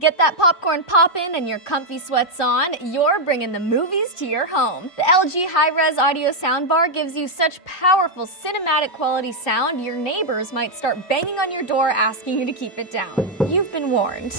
Get that popcorn poppin' and your comfy sweats on, you're bringing the movies to your home. The LG high-res audio sound bar gives you such powerful cinematic quality sound, your neighbors might start banging on your door asking you to keep it down. You've been warned.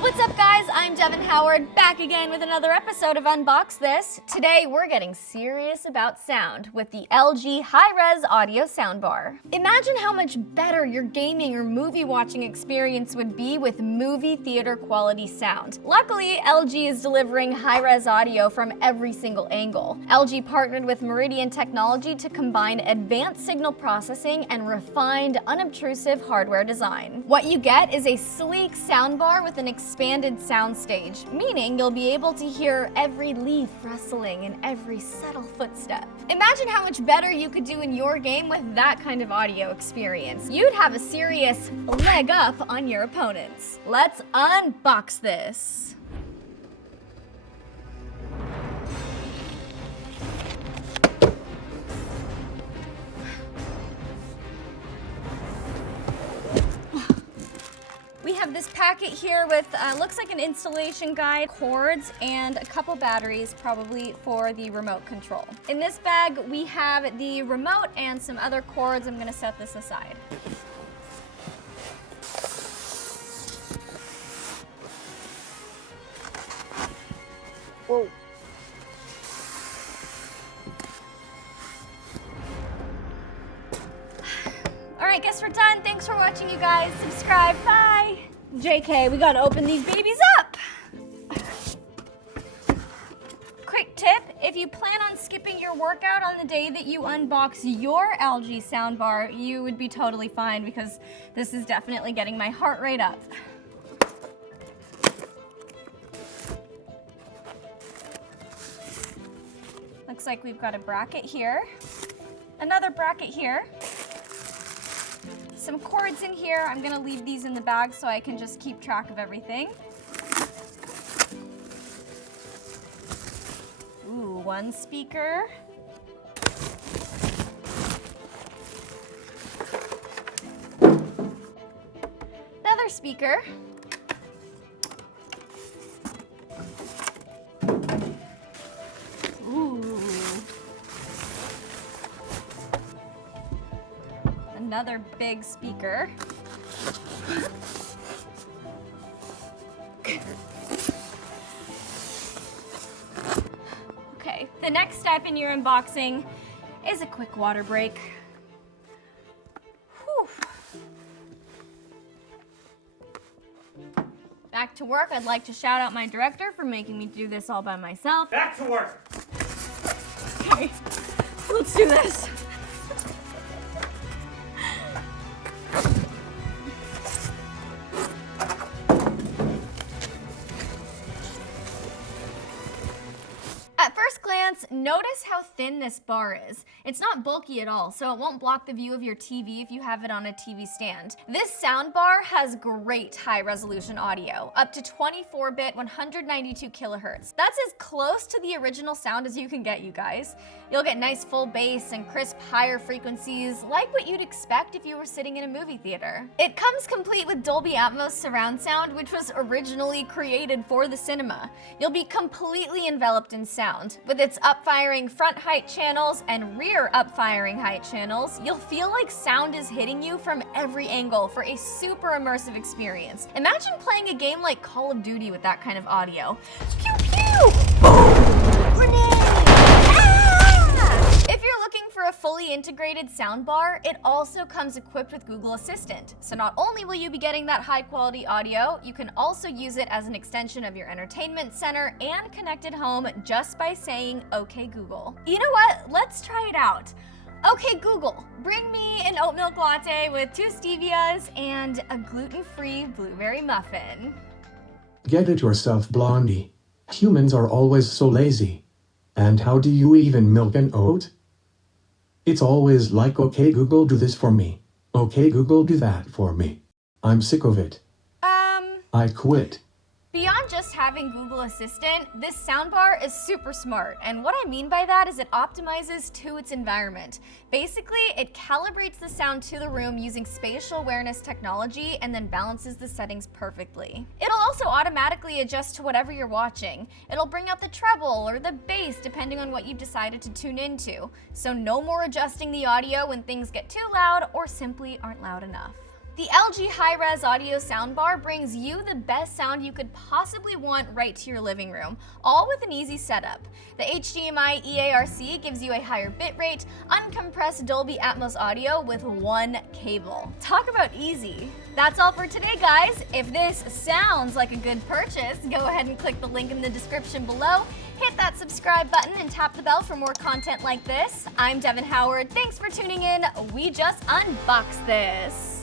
What's up guys, I'm Devin Howard, back again with another episode of Unbox This. Today we're getting serious about sound with the LG high-res audio soundbar. Imagine how much better your gaming or movie watching experience would be with movie theater quality sound. Luckily, LG is delivering high-res audio from every single angle. LG partnered with Meridian Technology to combine advanced signal processing and refined, unobtrusive hardware design. What you get is a sleek soundbar with an expanded soundstage, meaning you'll be able to hear every leaf rustling and every subtle footstep. Imagine how much better you could do in your game with that kind of audio experience. You'd have a serious leg up on your opponents. Let's unbox this. We have this packet here with, looks like an installation guide, cords, and a couple batteries, probably for the remote control. In this bag, we have the remote and some other cords. I'm gonna set this aside. Whoa. All right, guess we're done. Thanks for watching, you guys. Subscribe, bye. JK, we gotta open these babies up. Quick tip, if you plan on skipping your workout on the day that you unbox your LG soundbar, you would be totally fine because this is definitely getting my heart rate up. Looks like we've got a bracket here, another bracket here, some cords in here. I'm gonna leave these in the bag so I can just keep track of everything. Ooh, one speaker. Another speaker. Ooh. Another big speaker. Okay, the next step in your unboxing is a quick water break. Whew. Back to work. I'd like to shout out my director for making me do this all by myself. Back to work! Okay, let's do this. Notice how thin this bar is. It's not bulky at all, so it won't block the view of your TV if you have it on a TV stand. This soundbar has great high-resolution audio, up to 24-bit, 192 kilohertz. That's as close to the original sound as you can get, you guys. You'll get nice full bass and crisp higher frequencies, like what you'd expect if you were sitting in a movie theater. It comes complete with Dolby Atmos surround sound, which was originally created for the cinema. You'll be completely enveloped in sound. With its up-firing front height channels and rear up-firing height channels, you'll feel like sound is hitting you from every angle for a super immersive experience. Imagine playing a game like Call of Duty with that kind of audio. Pew pew! Boom! Grenade! Ah! If you're looking for a fully integrated soundbar, it also comes equipped with Google Assistant. So not only will you be getting that high quality audio, you can also use it as an extension of your entertainment center and connect it home just by saying, "Okay Google." You know what? Let's try it out. Okay Google, bring me an oat milk latte with 2 stevias and a gluten-free blueberry muffin. Get it yourself, Blondie. Humans are always so lazy. And how do you even milk an oat? It's always like, "Okay Google, do this for me. Okay Google, do that for me." I'm sick of it. I quit. Beyond just having having Google Assistant, this soundbar is super smart. And what I mean by that is it optimizes to its environment. Basically, it calibrates the sound to the room using spatial awareness technology and then balances the settings perfectly. It'll also automatically adjust to whatever you're watching. It'll bring out the treble or the bass depending on what you've decided to tune into. So no more adjusting the audio when things get too loud or simply aren't loud enough. The LG high-res audio soundbar brings you the best sound you could possibly want right to your living room, all with an easy setup. The HDMI EARC gives you a higher bitrate, uncompressed Dolby Atmos audio with one cable. Talk about easy. That's all for today, guys. If this sounds like a good purchase, go ahead and click the link in the description below. Hit that subscribe button and tap the bell for more content like this. I'm Devin Howard. Thanks for tuning in. We just unboxed this.